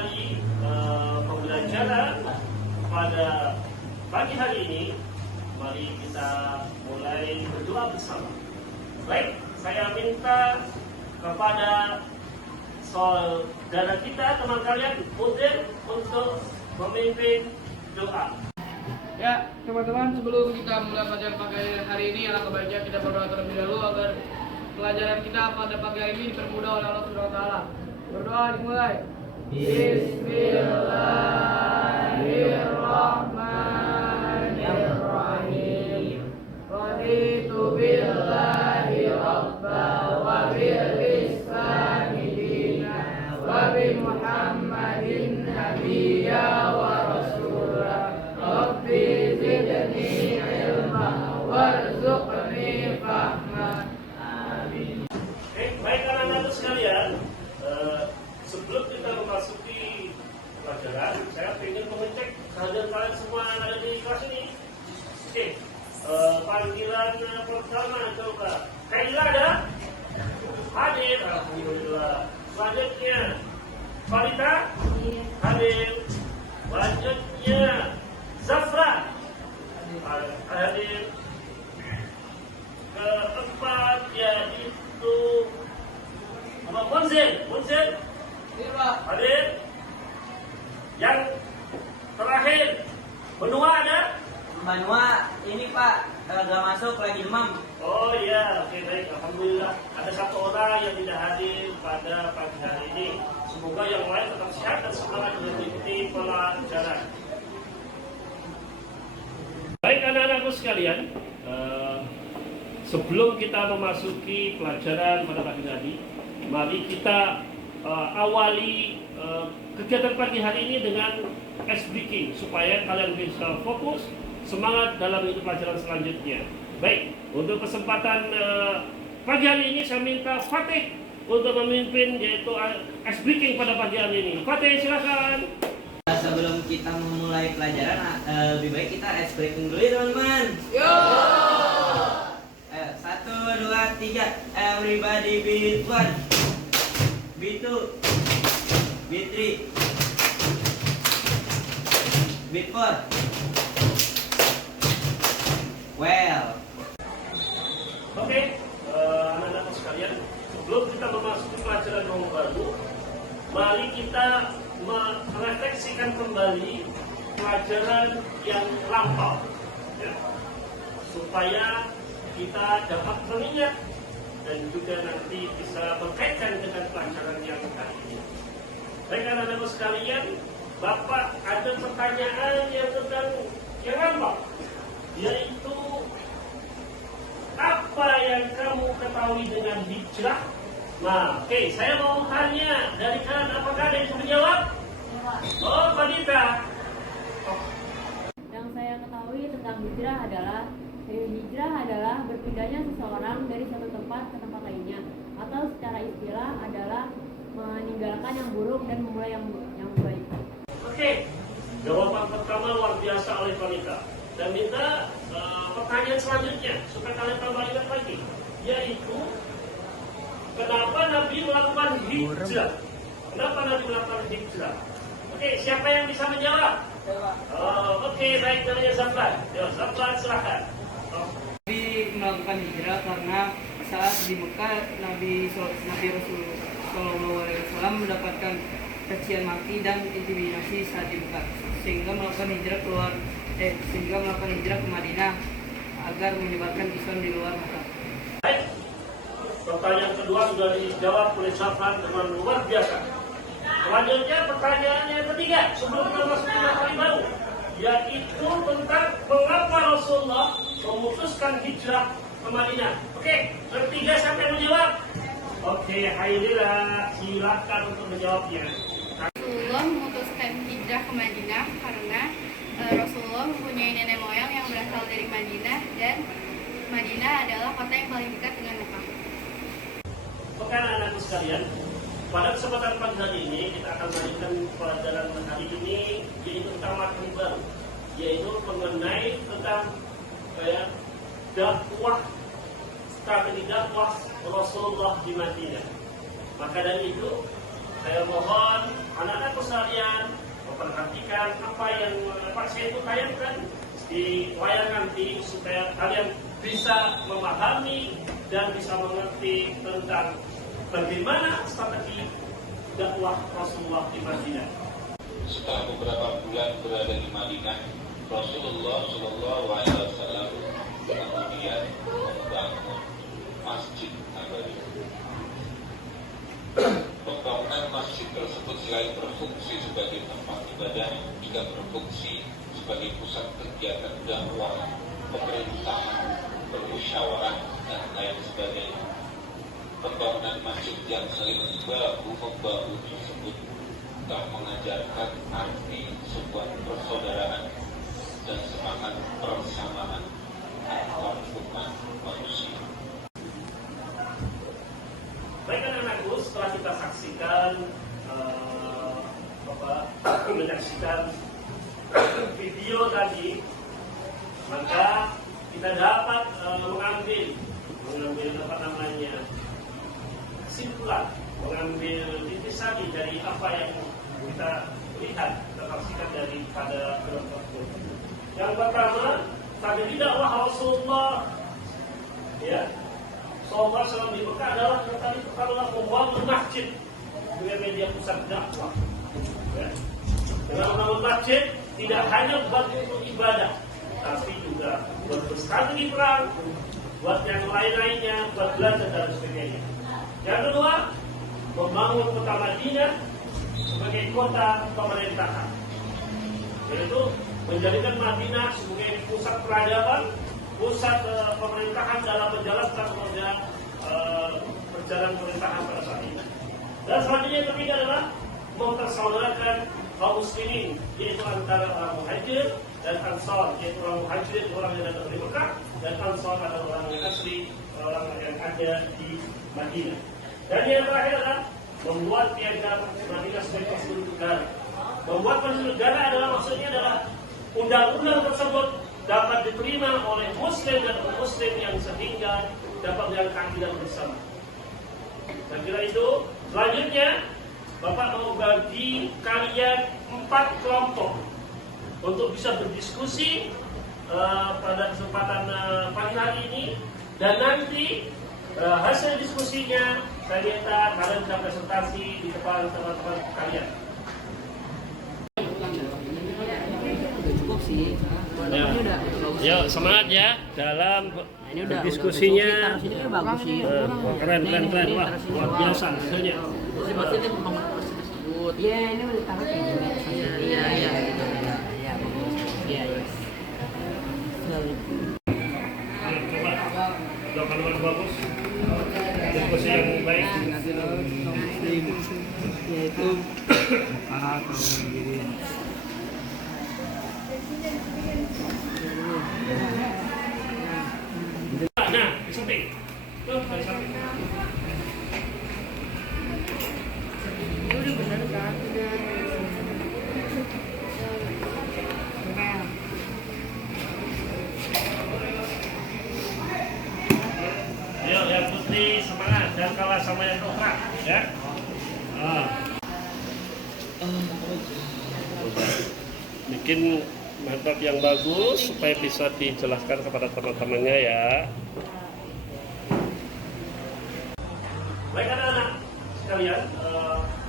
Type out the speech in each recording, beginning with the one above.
mengawali pembelajaran pada pagi hari ini, mari kita mulai berdoa bersama. Baik, saya minta kepada saudara kita, teman kalian, Udin untuk memimpin doa. Ya, teman-teman, sebelum kita mulai pelajaran pagi hari ini, alangkah baiknya kita berdoa terlebih dahulu agar pelajaran kita pada pagi hari ini dipermudah oleh Allah Subhanahu wa taala. Berdoa dimulai. Bismillahirrahmanirrahim. Raditu billahi rabba wa bil islami dina wa bi Muhammadin nabiyya wa rasulah. Rabbi zidni ilma warzuqni fahma. Amin. Baik anak-anak sekalian, sebelum kita memasuki pelajaran, saya ingin mengecek kehadiran kalian semua yang ada di kelas ini. Oke, panggilan pertama coba. Kaila ada? Hadir, alhamdulillah. Selanjutnya, Farita? Hadir. Selanjutnya, Zafra? Hadir. Keempat yaitu Munzir hadir. Yang terakhir Benua ada? Benua ini Pak gak masuk, lagi demam. Oh iya, oke baik, alhamdulillah. Ada satu orang yang tidak hadir pada pagi hari ini. Semoga yang lain tetap sehat dan semangat mengikuti pelajaran. Baik anak-anakku sekalian, sebelum kita memasuki pelajaran pada pagi hari, mari kita awali kegiatan pagi hari ini dengan SBK supaya kalian bisa fokus, semangat dalam itu pelajaran selanjutnya. Baik, untuk kesempatan pagi hari ini saya minta Fatih untuk memimpin yaitu SBK pada pagi hari ini. Fatih silakan. Sebelum kita memulai pelajaran, lebih baik kita ice breaking dulu ya teman-teman. Yo! 1, 2, 3. Everybody beat 1, beat 2, beat 3, beat 4. Well. Oke, anak-anak sekalian, sebelum kita memasuki pelajaran yang baru, mari kita merefleksikan kembali pelajaran yang lampau, ya, supaya kita dapat mengingat dan juga nanti bisa berkaitan dengan pelajaran yang kali ini. Baik anak-anak sekalian, Bapak ada pertanyaan yang tentang yang lampau, yaitu apa yang kamu ketahui dengan hijrah? Nah, oke, saya mau tanya dari kalian, apakah ada yang bisa menjawab? Oh, Vanita. Yang saya ketahui tentang hijrah adalah berpindahnya seseorang dari satu tempat ke tempat lainnya, atau secara istilah adalah meninggalkan yang buruk dan memulai yang baik. Oke, jawaban pertama luar biasa oleh Vanita. Dan minta pertanyaan selanjutnya supaya kalian tambah ingat lagi, yaitu kenapa Nabi melakukan hijrah? Kenapa Nabi melakukan hijrah? Oke, siapa yang bisa menjawab? Oke, baik, namanya Zafran. Yo, Zafran silahkan. Nabi melakukan hijrah karena saat di Mekah Nabi Rasulullah SAW mendapatkan cacian maki dan intimidasi saat di Mekah, sehingga melakukan hijrah ke Madinah agar menyebarkan Islam di luar Mekah. Baik, pertanyaan kedua sudah dijawab oleh Zafran dengan luar biasa. Selanjutnya pertanyaan yang ketiga sebelum kita masuk ke materi baru, yaitu tentang mengapa Rasulullah memutuskan hijrah ke Madinah. Oke, bertiga sampai menjawab. Oke, Hairila, silakan untuk menjawabnya. Rasulullah memutuskan hijrah ke Madinah karena Rasulullah mempunyai nenek moyang yang berasal dari Madinah, dan Madinah adalah kota yang paling dekat dengan Mekah. Oke anak-anakku sekalian, pada kesempatan pagi hari ini kita akan melanjutkan pelajaran hari ini, yaitu tentang materi baru, yaitu mengenai tentang dakwah, strategi dakwah Rasulullah di Madinah. Maka dari itu saya mohon anak-anakku sekalian menyampaikan apa yang Pak saya itu tayangkan di layar nanti supaya kalian bisa memahami dan bisa mengerti tentang bagaimana strategi dakwah Rasulullah di Madinah. Setelah beberapa bulan berada di Madinah, Rasulullah Shallallahu Alaihi Wasallam kemudian membangun Masjid Nabawi. Pembangunan masjid tersebut selain berfungsi sebagai tempat ibadah, juga berfungsi sebagai pusat kegiatan dakwah, pemerintahan, bermusyawarah, dan lain sebagainya. Pembangunan masjid yang saling bahu-membahu tersebut telah mengajarkan arti sebuah persaudaraan dan semangat persamaan antar umat manusia. Baik anak-anakku, setelah kita saksikan menyaksikan video tadi, maka kita dapat mengambil apa namanya kesimpulan, mengambil intisari dari apa yang kita lihat, kita saksikan daripada film tersebut. Yang pertama, strategi dakwah Rasulullah, ya, Sallallahu Alaihi Wasallam di Mekah adalah membangun masjid dengan media pusat dakwah. Ya. Dengan membangun masjid tidak hanya buat untuk ibadah, tapi juga buat berstrategi perang, buat yang lain-lainnya, buat belajar dan sebagainya. Yang kedua, membangun kota Madinah sebagai kota pemerintahan, yaitu menjadikan Madinah sebagai pusat peradaban, pusat pemerintahan dalam menjalankan roda perjalanan pemerintahan pada saat ini. Dan selanjutnya yang ketiga adalah mempersaudarakan kaum muslimin, yaitu antara orang muhajir dan ansar, yaitu orang muhajir orang yang datang dari Mekah, dan ansar adalah orang yang asli, orang yang ada di Madinah. Dan yang terakhir adalah membuat piagam Madinah sebagai konstitusi negara. Membuat konstitusi negara adalah maksudnya adalah undang-undang tersebut dapat diterima oleh muslim dan muslim yang sehingga dapat menjalankan keadilan bersama. Saya kira itu. Selanjutnya, Bapak mau bagi kalian 4 kelompok untuk bisa berdiskusi pada kesempatan pagi hari ini, dan nanti hasil diskusinya saya minta kalian bisa presentasi di depan teman-teman kalian. Cukup sih. Ya. Ini udah bagus. Yuk semangat ya dalam Ini udah diskusinya. taruh sini kan bagus sih. Keren, wah luar biasa hasilnya. Terus maksudnya pembangunan masjid tersebut. Iya, ini udah taruh kayak gini. Iya, gitu. Iya, bagus. Iya, Coba doakan bagus, diskusi yang baik. nanti lo muslim yaitu para kaum muhajirin. Nah, di samping. Tuh, dari samping. Ini udah bener kan? Udah. Ayo, yang putri semangat, jangan kalah sama yang toprak, ya. Bikin mantap yang bagus supaya bisa dijelaskan kepada teman-temannya ya. Baik anak-anak sekalian,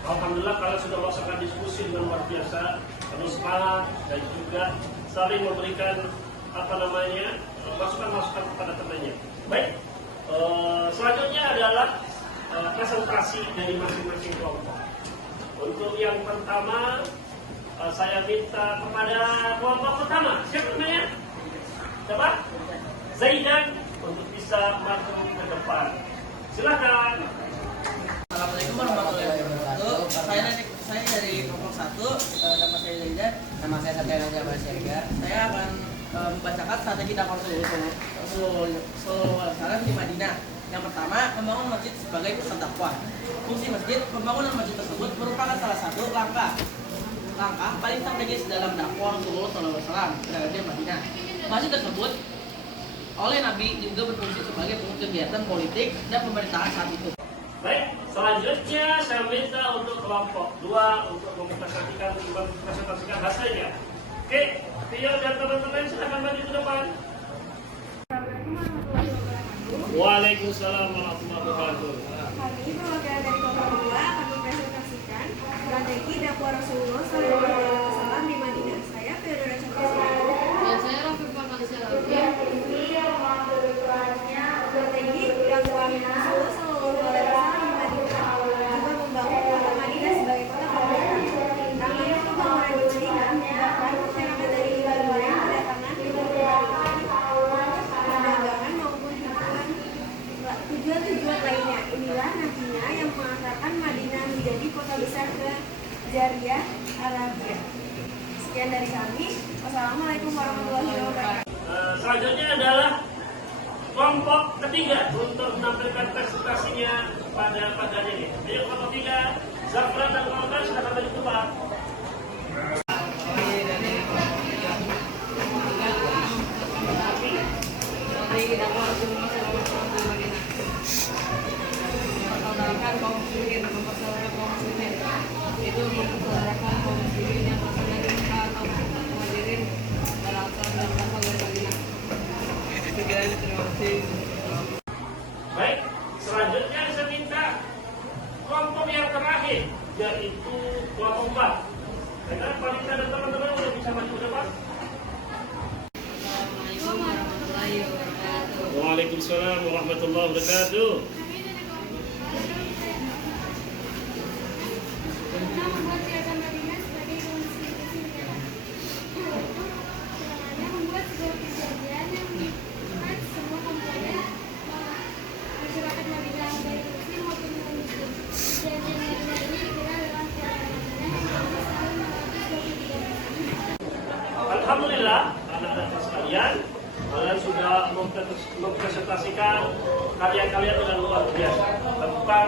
alhamdulillah kalian sudah melaksanakan diskusi dengan luar biasa, penuh semangat dan juga saling memberikan masukan-masukan kepada temannya. Baik, selanjutnya adalah presentasi dari masing-masing kelompok. Untuk yang pertama, saya minta kepada kelompok pertama, siapa namanya? Coba, Zaidan, untuk bisa maju ke depan. Silakan. Assalamualaikum warahmatullahi wabarakatuh. Saya dari kelompok 1, nama saya Zaidan. Nama saya Satya Jabar Siregar. Saya akan membacakan strategi dakwah Rasulullah di Madinah. Yang pertama, membangun masjid sebagai pusat dakwah. Fungsi masjid, pembangunan masjid tersebut merupakan salah satu langkah paling strategis dalam dakwah Rasulullah SAW berada di Madinah. Masjid tersebut oleh Nabi juga berfungsi sebagai kegiatan politik dan pemerintahan saat itu. Baik, selanjutnya saya minta untuk kelompok 2 untuk mempresentasikan hasilnya. Oke, Tio dan teman-teman silakan maju ke depan. Assalamualaikum warahmatullahi wabarakatuh. Waalaikumsalam warahmatullahi wabarakatuh. Kami perwakilan dari Kota Bogor akan mempresentasikan strategi dakwah Rasulullah SAW di Madinah. Saya Theodora Chandra. Dan saya Rafi Farmansyah Laufia. Strategi dakwah Rasulullah SAW di Madinah juga membangun kota Madinah sebagai kota pemerintahan. Namanya pembangunan di Madinah merupakan fenomena dari ibadah yang kedatangan perdagangan maupun tujuan-tujuan lainnya. Inilah nantinya yang mengantarkan Madinah menjadi kota besar ke Jariah Arabia. Sekian dari kami. Wassalamualaikum warahmatullahi wabarakatuh. Selanjutnya adalah kelompok ketiga untuk menampilkan presentasinya pada pagi hari ini. Jadi kelompok tiga, Zafran dan kawan-kawan sudah kembali ke depan. Strategi dakwah Rasulullah SAW di Madinah. Mempersaudarakan kaum muslimin, mempersaudarakan kaum muslimin. Itu mempersaudarakan kaum muslimin yang asalnya dari Mekah atau Muhajirin dan asal dari Madinah. Sekian, terima kasih. Baik, selanjutnya saya minta kelompok yang terakhir, yaitu kelompok 4. Dengan Palita dan teman-teman sudah bisa maju ke depan. Assalamualaikum warahmatullahi wabarakatuh. Waalaikumsalam warahmatullahi wabarakatuh. Kami dari kelompok pernah membuat piagam Madinah sebagai konstitusi negara. Caranya membuat sebuah perjanjian yang mengikat semua komponen masyarakat Madinah baik muslim maupun non muslim. Perjanjian Madinah ini dikenal dengan piagam Madinah yang berisi tahun 622. Alhamdulillah, anak-anak sekalian, kalian sudah mempresentasikan karya-karya dengan luar biasa tentang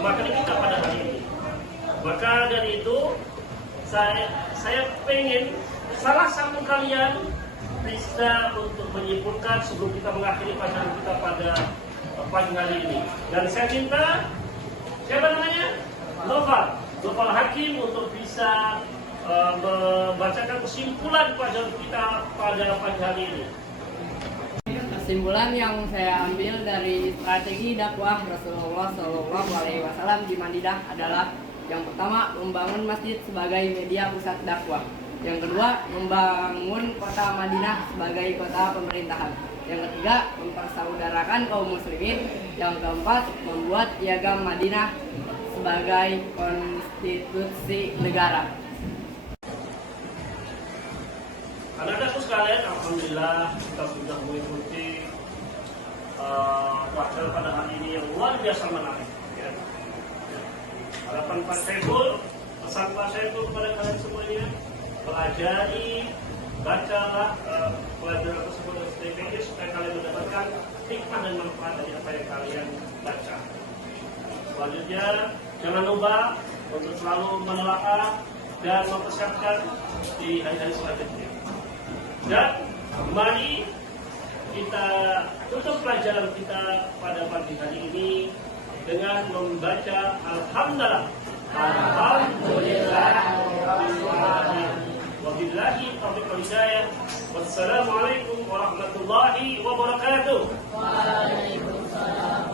materi kita pada hari ini. Maka dari itu, saya pengen salah satu kalian bisa untuk menyimpulkan sebelum kita mengakhiri pelajaran kita pada pagi hari ini. Dan saya minta, siapa namanya? Noval Hakim untuk bisa membacakan kesimpulan pelajaran kita pada pagi hari ini. Kesimpulan yang saya ambil dari strategi dakwah Rasulullah SAW di Madinah adalah yang pertama, membangun masjid sebagai media pusat dakwah. Yang kedua, membangun kota Madinah sebagai kota pemerintahan. Yang ketiga, mempersaudarakan kaum muslimin. Yang keempat, membuat piagam Madinah sebagai konstitusi negara. Anak-anakku sekalian, alhamdulillah kita sudah mengikuti pelajaran pada hari ini yang luar biasa menarik. Ya. Harapan Pak Saiful, pesan Pak Saiful kepada kalian semuanya, pelajari, bacalah pelajaran tersebut dengan sedikit supaya kalian mendapatkan hikmah dan manfaat dari apa yang kalian baca. Selanjutnya, jangan lupa untuk selalu menelaah dan mempersiapkan di hari-hari selanjutnya. Dan mari kita tutup pelajaran kita pada pagi hari ini dengan membaca Alhamdulillah. Alhamdulillah. Wabillahi taufiq wal hidayah. Wassalamualaikum warahmatullahi wabarakatuh. Waalaikumsalam.